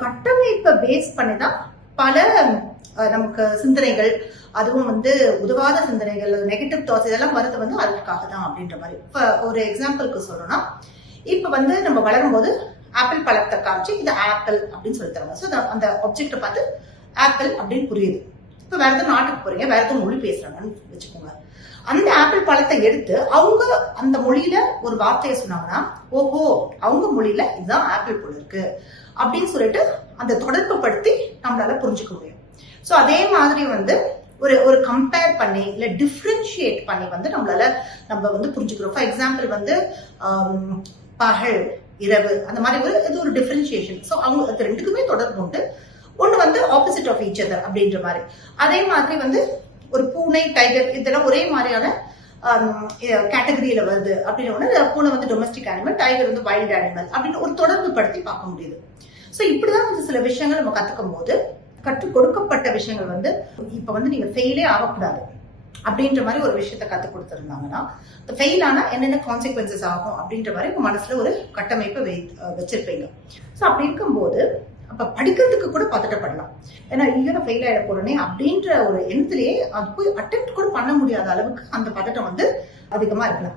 கட்டமைப்பை பேஸ் பண்ணிதான் பல நமக்கு சிந்தனைகள், அதுவும் உதவாத சிந்தனைகள், நெகட்டிவ் தாட்ஸ் இதெல்லாம் வருது அதுக்காக தான் அப்படின்ற மாதிரி. இப்ப ஒரு எக்ஸாம்பிளுக்கு சொல்லணும்னா, இப்ப நம்ம வளரும் போது ஆப்பிள் பழத்தை காமிச்சு இது ஆப்பிள் அப்படின்னு சொல்லி தராங்க. ஸோ அந்த ஆப்ஜெக்டை பார்த்து ஆப்பிள் அப்படின்னு புரியுது. இப்ப வேற எதுவும் நாட்டுக்கு போறீங்க, வேற எதுவும் மொழி பேசுறாங்கன்னு வச்சுக்கோங்க. அந்த ஆப்பிள் பழத்தை எடுத்து அவங்க அந்த மொழியில ஒரு வார்த்தையை சொன்னாங்கன்னா, ஓஹோ அவங்க மொழியில இதுதான் ஆப்பிள் போல இருக்கு அப்படின்னு சொல்லிட்டு அந்த தொடர்பு படுத்தி நம்மளால புரிஞ்சுக்க முடியும். சோ அதே மாதிரி ஒரு ஒரு கம்பேர் பண்ணி இல்ல டிஃபரன்ஷியேட் பண்ணி நம்மளால நம்ம புரிஞ்சுக்கிறோம். ஃபார் எக்ஸாம்பிள் பகல் இரவு அந்த மாதிரி இது ஒரு டிஃபரன்ஷியேஷன். சோ அவங்க ரெண்டுக்குமே தொடர்பு உண்டு. ஒண்ணு ஆப்போசிட் ஆஃப் ஈச் அதர் அப்படின்ற மாதிரி. அதே மாதிரி ஒரு பூனை டைகர் இதெல்லாம் ஒரே மாதிரியான கேட்டகரியில வருது அப்படின்னு பூனை domestic animal, tiger wild animal அப்படின்னு ஒரு தொடர்பு படுத்தி பார்க்க முடியுது. சோ இப்படிதான் சில விஷயங்கள் நம்ம கத்துக்கும் போது கற்றுக் கொடுக்கப்பட்ட விஷயங்கள் இப்ப நீங்க ஃபெயிலே ஆகக்கூடாது அப்படின்ற மாதிரி ஒரு விஷயத்த கத்து கொடுத்திருந்தாங்கன்னா, ஃபெயில் ஆனா என்னென்ன கான்சிக்வன்சஸ் ஆகும் அப்படின்ற மாதிரி உங்க மனசுல ஒரு கட்டமைப்பை வச்சிருப்பீங்க. சோ அப்படி இருக்கும்போது அப்ப படிக்கிறதுக்கு கூட பதட்டப்படலாம். ஏன்னா ஐயோ ஃபெயில் ஆயிட போறேனே அப்படின்ற ஒரு எண்ணத்திலேயே அது போய் அட்டெம்ப்ட் கூட பண்ண முடியாத அளவுக்கு அந்த பதட்டம் அதிகமா இருக்கலாம்.